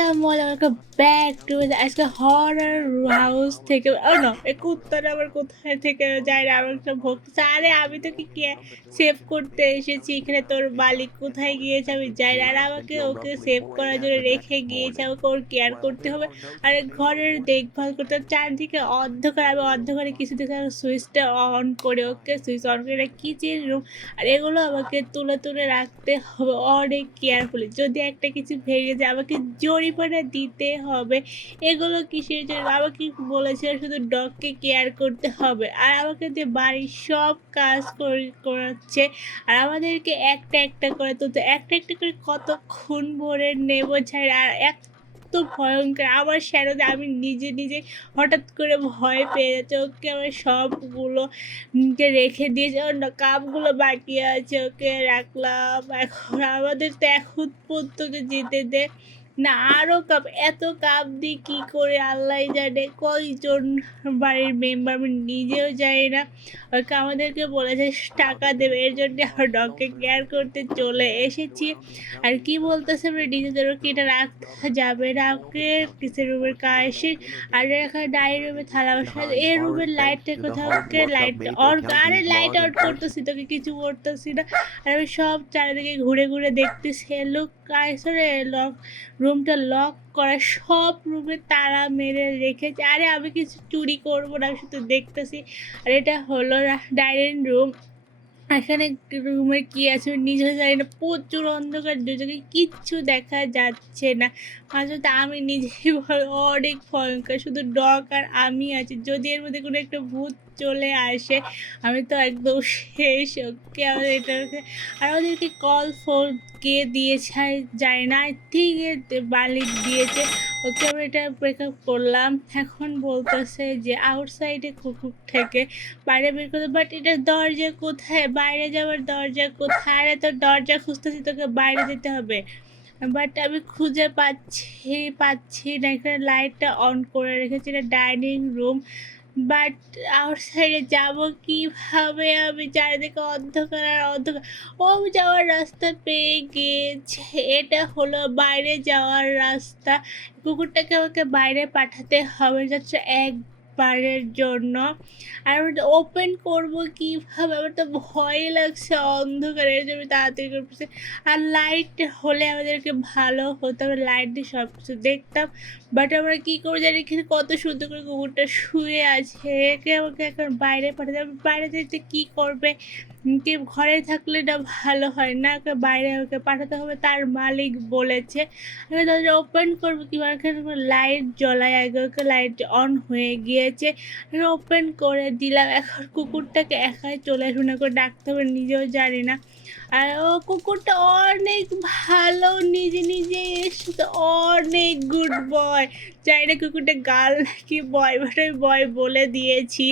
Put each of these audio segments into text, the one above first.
আসসালামু আলাইকুম back to আজকে হরর হাউস থেকে না এই কুত্তাটা আবার কোথায় থেকে যায় না আমার একটা ভক্তি আরে আমি তোকে কে সেভ করতে এসেছি এখানে তোর মালিক কোথায় গিয়েছে আমি যাই না আর আমাকে ওকে সেভ করার জন্য রেখে গিয়েছে আমাকে ওর কেয়ার করতে হবে আর ঘরের দেখভাল করতে হবে চারদিকে অন্ধকার আমি অন্ধকারে কিছু দেখে সুইচটা অন করে ওকে সুইচ অন করে কিচেন রুম আর এগুলো আমাকে তুলে তুলে রাখতে হবে অনেক কেয়ারফুলি যদি একটা কিছু ভেঙে যায় আমাকে জরিমানা দিতে হবে এগুলো কিসের জন্য আমাকে বলেছে শুধু ডগকে কেয়ার করতে হবে আর আমাকে দিয়ে বাড়ির সব কাজ করাচ্ছে আর আমাদেরকে একটা একটা করে তুলতে একটা একটা করে কতক্ষণ ভরে নেব ছাড় আর তো ভয়ঙ্কর আমার শ্যাডোতে আমি নিজে নিজে হঠাৎ করে ভয় পেয়ে যাচ্ছে ওকে আমার সবগুলো রেখে দিয়েছে অন্য কাপগুলো বাকি আছে ওকে রাখলাম এখন আমাদের তো এখন পর্যন্ত যেতে দে না আরও কাপ এত কাপ দিয়ে কী করে আল্লাহ জানে কয়জন বাড়ির মেম্বার আমি নিজেও জানি না ওকে আমাদেরকে বলেছে টাকা দেবে এর জন্য আমার ডগকে কেয়ার করতে চলে এসেছি আর কি বলতেছে আমরা নিজেদেরও কি এটা রাখতে যাবে না ওকে কিসের রুমের কাছে আর এখানে ডাইনিং রুমে থালা বসা এই রুমের লাইটটা কোথাও ওকে লাইট অন আরে লাইট অন করতেছি তোকে কিছু করতেছি না আর আমি সব চারিদিকে ঘুরে ঘুরে দেখতেছি লোক আসলে লক রুমটা লক করা সব রুমে তালা মেরে রেখেছে আরে আমি কিছু চুরি করবো না আমি শুধু দেখতেছি আর এটা হলো ডাইনিং রুম এখানে রুমে কি আছে আমি নিজেও জানি না প্রচুর অন্ধকার দুজনে কিচ্ছু দেখা যাচ্ছে না মাঝে আমি নিজেই অনেক ভয়ঙ্কর শুধু ডগ আর আমি আছি যদি এর মধ্যে কোনো একটা ভূত চলে আসে আমি তো একদম শেষ ওকে আমাদের এটাকে আর ওদেরকে কল ফোন কে দিয়েছে যায় না আই থিঙ্ক মালিক দিয়েছে ওকে আমরা এটা ব্রেকআপ করলাম এখন বলতেছে যে আউটসাইডে কুকুর থেকে বাইরে বের করতে বাট এটা দরজা কোথায় বাইরে যাওয়ার দরজা কোথায় আরে তোর দরজা খুঁজতেছি তোকে বাইরে যেতে হবে বাট আমি খুঁজে পাচ্ছি না এখানে লাইটটা অন করে রেখেছি এটা ডাইনিং রুম বাট আউটসাইডে যাব কীভাবে আমি চারিদিকে অন্ধকার আর অন্ধকার ও যাওয়ার রাস্তা পেয়ে গিয়েছে এটা হলো বাইরে যাওয়ার রাস্তা কুকুরটাকে আমাকে বাইরে পাঠাতে হবে যাচ্ছে একবারের জন্য আর আমি ওপেন করবো কীভাবে আমার তো ভয় লাগছে অন্ধকারের জন্য তাড়াতাড়ি করতেছে আর লাইট হলে আমাদেরকে ভালো হতো আমরা লাইট দিয়ে সব কিছু দেখতাম বাট আমরা কী করবো জানি এখানে কত সুন্দর করে কুকুরটা শুয়ে আছে একে আমাকে এখন বাইরে পাঠাতে হবে বাইরে যেতে কী করবে কি ঘরে থাকলে না ভালো হয় না ওকে বাইরে ওকে পাঠাতে হবে তার মালিক বলেছে আমি দরজা ওপেন করবো কীভাবে এখানে লাইট জ্বলাই আগে ওকে লাইট অন হয়ে গিয়েছে ওপেন করে দিলাম এখন কুকুরটাকে একাই চলে আসবে না করে ডাকতে হবে নিজেও জানি না আর ও কুকুরটা অনেক ভালো নিজে নিজে এসে অনেক গুড বয় জানি না কুকুরটা গাল নাকি বয় বাট আমি বয় বলে দিয়েছি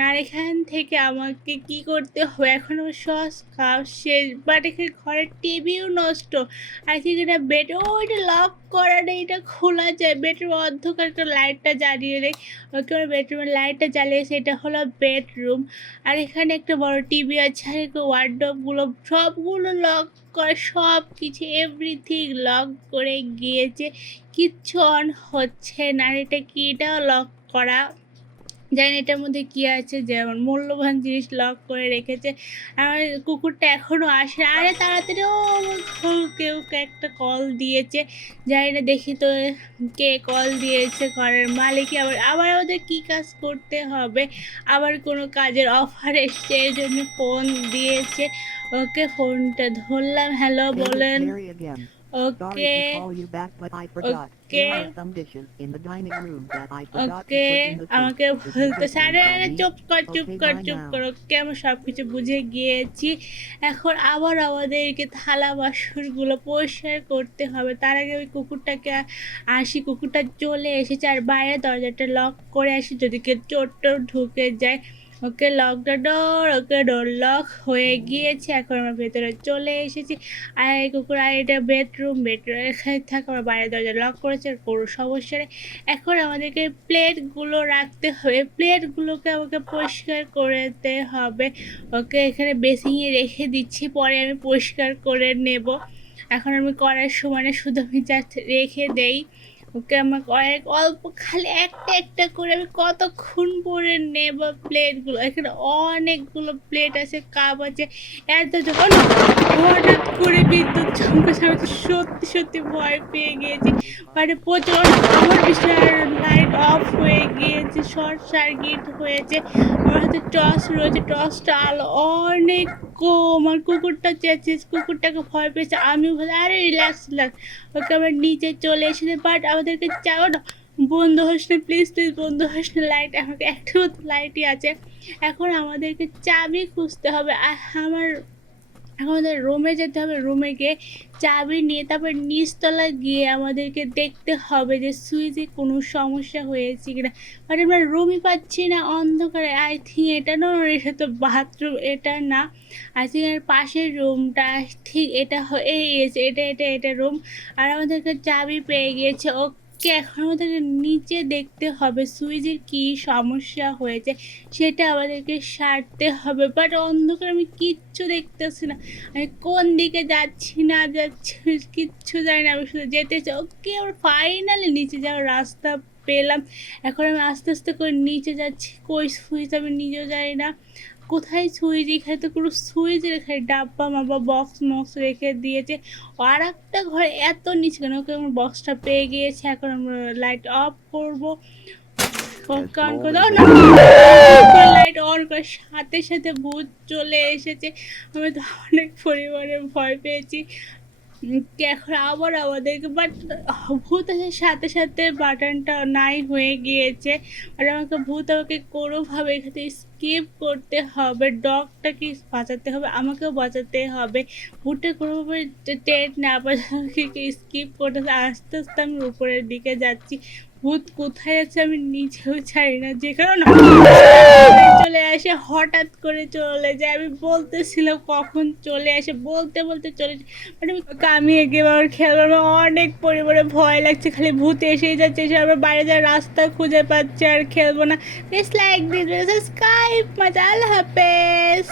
আর এখান থেকে আমাকে কি করতে হবে এখন আমার সস খাওয়া শেষ বাট এখানে ঘরের টিভিও নষ্ট আর কি এটা বেড ওইটা লক করা নেই এটা খোলা যায় বেডরুম অন্ধকার একটা লাইটটা জ্বালিয়ে নেই ওকে আমার বেডরুমের লাইটটা জ্বালিয়ে সেটা হলো বেডরুম আর এখানে একটা বড় টিভি আছে আর একটা ওয়ার্ডরোবগুলো সবগুলো লক করে সব কিছু এভরিথিং লক করে গিয়েছে কিচ্ছু অন হচ্ছে না আর এটা কি এটাও লক করা জানি এটার মধ্যে কী আছে যেমন মূল্যবান জিনিস লক করে রেখেছে আমার কুকুরটা এখনও আসে আরে তাড়াতাড়ি ও কেউ একটা কল দিয়েছে জানি না দেখি তো কে কল দিয়েছে ঘরের মালিকই আবার আবার ওদের কী কাজ করতে হবে আবার কোনো কাজের অফার এসছে এর জন্য ফোন দিয়েছে ওকে ফোনটা ধরলাম হ্যালো বলেন ওকে ওকে ওকে আমাকে বলতেছে আরে আরে চুপ কর চুপ কর চুপ কর ওকে আমরা সব কিছু বুঝে গিয়েছি এখন আবার আমাদেরকে থালা বাসনগুলো পরিষ্কার করতে হবে তার আগে ওই কুকুরটাকে আসি কুকুরটা চলে এসেছে আর বাইরে দরজাটা লক করে আসি যদি কেউ চোর টোর ঢুকে যায় ওকে lock the door okay door lock হয়ে গিয়েছে এখন আমরা ভেতরে চলে এসেছি আর এই কুকুর আর এটা বেডরুম এখানে থাকে আমরা বাইরের দরজা লক করেছে কোনো সমস্যা নেই এখন আমাদেরকে প্লেটগুলো রাখতে হবে প্লেটগুলোকে আমাকে পরিষ্কার করতে হবে ওকে এখানে বেসিংয়ে রেখে দিচ্ছি পরে আমি পরিষ্কার করে নেব এখন আমি করার সময় না শুধু আমি জাস্ট রেখে দেই। ওকে আমার অনেক অল্প খালি একটা, একটা করে আমি কতক্ষণ পরে নেব প্লেটগুলো। এখানে অনেকগুলো প্লেট আছে, কাপ আছে। এত যখন হঠাৎ করে বিদ্যুৎ চমকেছে আমি তো সত্যি, সত্যি ভয় পেয়ে গিয়েছি। মানে প্রচণ্ড আমার বিশাল লাইট অফ হয়ে গিয়েছে, শর্ট সার্কিট হয়েছে। আমার হাতে টর্চ রয়েছে, টর্চটা আলো অনেক কম। আর কুকুরটা চেঁচিয়েছে, কুকুরটাকে ভয় পেয়েছে। আমিও বলি আরে রিল্যাক্স, রিল্যাক্স। ওকে আবার নিচে চলে এসেছে বাট আমাদেরকে চাও না বন্ধ হোস না, প্লিজ প্লিজ বন্ধ হোস না লাইট। আমাকে একটা মতো লাইটই আছে। এখন আমাদেরকে চাবি খুঁজতে হবে। আর আমার এখন আমাদের রুমে যেতে হবে, রুমে গিয়ে চাবি নিয়ে তারপর নিচতলায় গিয়ে আমাদেরকে দেখতে হবে যে সুইচে কোনো সমস্যা হয়েছে কিনা। বাট আমরা রুমই পাচ্ছি না অন্ধকারে। আই থিঙ্ক এটা না, এটা তো বাথরুম, এটা না। আই থিঙ্ক এর পাশের রুমটা, ঠিক এটা হয়ে গিয়েছে, এটা রুম। আর আমাদেরকে চাবি পেয়ে গিয়েছে। ওকে এখন আমাদেরকে নিচে দেখতে হবে সুইচের কী সমস্যা হয়েছে, সেটা আমাদেরকে সারতে হবে। বাট অন্ধকার আমি কিচ্ছু দেখতেছি না, আমি কোন দিকে যাচ্ছি না যাচ্ছি কিচ্ছু জানি না। আমি শুধু যেতে চাই। ওকে আমার ফাইনালি নিচে যাওয়ার রাস্তা পেলাম। এখন আমি আস্তে আস্তে করে নিচে যাচ্ছি। কই সুইচ আমি নিজেও জানি না কোথায় সুইচ। এখানে তো কোনো সুইচ রেখে ডাব্বা মাব্বা বক্স মক্স রেখে দিয়েছে। আর একটা ঘরে এত নিচে কেন। ওকে আমার বক্সটা পেয়ে গিয়েছে। এখন আমরা লাইট অফ করবো। অন করে দাও না, লাইট অন করার সাথে সাথে ভূত চলে এসেছে। আমি তো অনেক পরিমাণে ভয় পেয়েছি। এখন আবার আমাদেরকে বাট ভূত আসার সাথে সাথে বাটনটা নাই হয়ে গিয়েছে। আর আমাকে ভূত আমাকে কোনোভাবে এখানে স্কিপ করতে হবে। ডগটাকে বাঁচাতে হবে, আমাকেও বাঁচাতে হবে। ভূতটা কোনোভাবে টের না পায় স্কিপ করতে হবে। আস্তে আস্তে আমি উপরের দিকে যাচ্ছি। ভূত কোথায় আছে আমি নিজেও জানি না। যে কারণে চলে আসে, হঠাৎ করে চলে যায়। আমি বলতেছিলাম কখন চলে আসে, বলতে বলতে চলে যায়। মানে আমি এগিয়ে আমার খেলবো, আমার অনেক পরিমাণে ভয় লাগছে। খালি ভূত এসেই যাচ্ছে, এসে আমার বাইরে যাওয়ার রাস্তা খুঁজে পাচ্ছে। আর খেলবো না। প্লিজ লাইক দিস, সাবস্ক্রাইব, মজা, আল্লাহ হাফেজ।